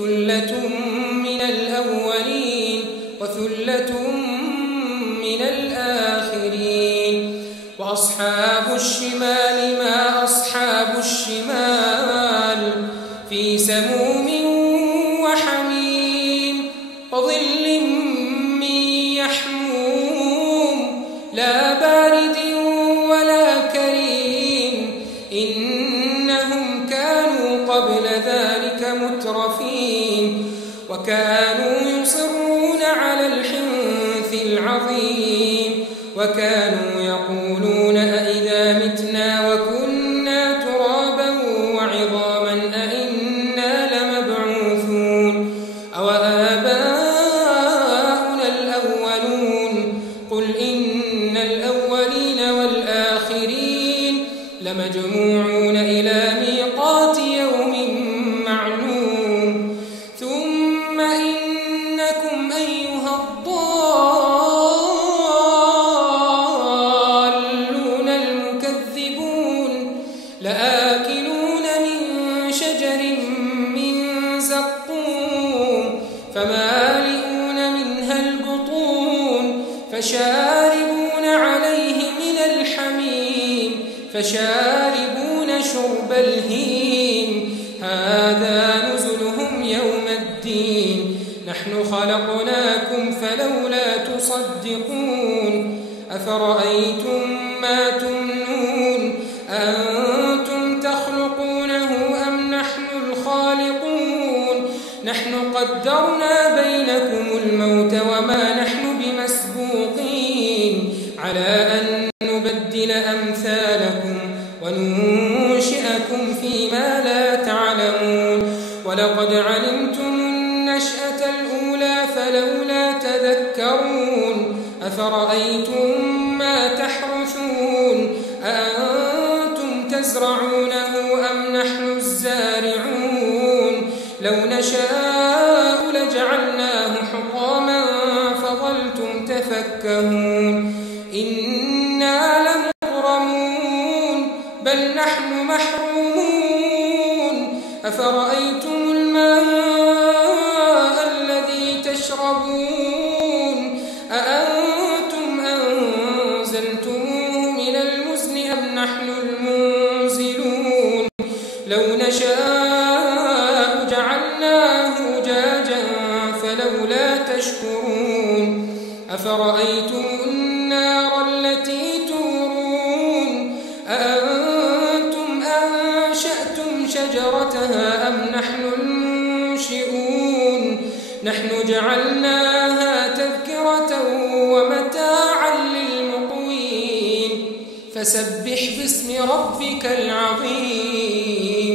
ثلة من الأولين وثلة من الآخرين. وأصحاب الشمال ما أصحاب الشمال في سموم وحميم وظل من يحموم لا بارد ولا كريم إنهم كانوا قبل ذلك مترفين وكانوا يصرون على الحنث العظيم وكانوا يقولون أئذا متنا وكنا ترابا وعظاما أئنا لمبعوثون أوآباؤنا الأولون قل إن الأولين والآخرين لمجموعون إلى ميقات يوم معلوم ثم إنكم أيها الضالون المكذبون لآكلون من شجر من زقوم فمالئون منها البطون فشاربون عليه من الحميم فشاربون شرب الهيم هذا نزلهم يوم الدين نحن خلقناكم فلولا تصدقون أفرأيتم ما تمنون أأنتم تخلقونه أم نحن الخالقون نحن قدرنا بينكم الموت وما نحن بمسبوقين على أن نبدل أمثالكم وننشئكم فيما لا تعلمون ولقد علمتم النشأة الأولى فلولا تذكرون أفرأيتم ما تحرثون أأنتم تزرعونه أم نحن الزارعون لو نشاء لجعلناه حطاما فظلتم تفكهون إنا لمغرمون بل نحن محرومون أفرأيتم الماء الذي تشربون أأنتم أنزلتموه من المزن أم نحن المنزلون لو نشاء جعلناه أجاجا فلولا تشكرون أفرأيتم النار التي تورون أأنتم أنشأتم شجرتها أم نحن المنشئون نحن جعلناها تذكرة ومتاعا للمقوين فسبح باسم ربك العظيم